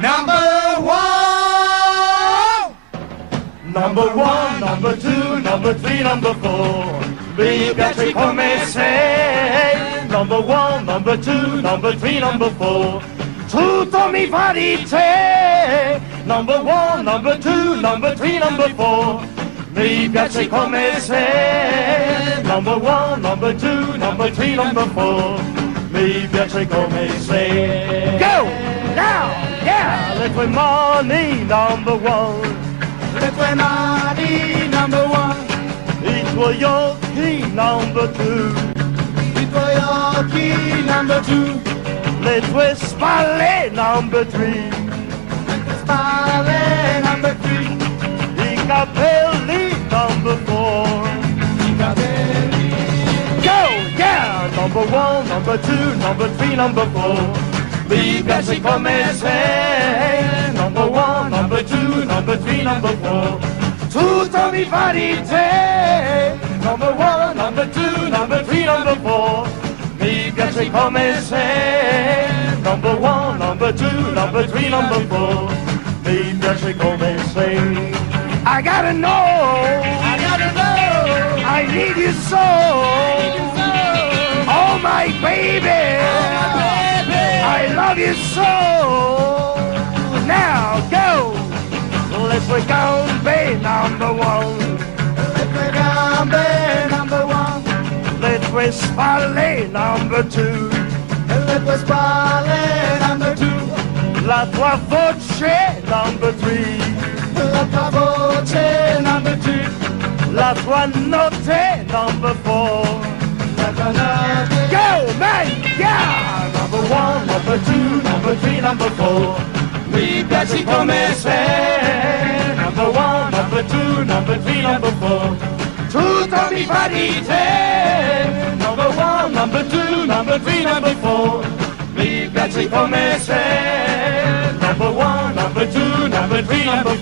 Number one. Number one, number two, number three, number four. Mi piace come sei. Number one, number two, number three, number four. Tutto mi fa di te. Number one, number two, number three, number four. Mi piace come sei. Number one, number two, number three, number four. Mi piace come sei. Go! Now! Yeah! Le tue mani, number one. Le tue mani, number one. I tuoi occhi, number two. I tuoi occhi, number two. Le tue spalle, number three. Le tue spalle, number three. I capelli, number four. I capelli. Go! Yeah! Number one, number two, number three, number four. Mi piace come sei. Number one, number two, number three, number four. Tutto mi fa di te. Number one, number two, number three, number four. Mi piace come sei. Number one, number two, number three, number four. Mi piace come sei. I gotta know. I gotta know. I need you so. Oh my baby. I love you so. Now go. Le tue gambe, number one. Le tue gambe, number one. Le tue spalle, number two. Le tue spalle, number two. La tua voce, number three. La tua voce, number three. La tua notte, number four. La tua notte. Go, man, yeah! Number one, number two, number three, number four. Mi piaci come sei. Number one, number two, number three, number four. Tutto mi fa di te. Number one, number two, number three, number four. Mi piaci come sei. Number one, number two, number three, number four.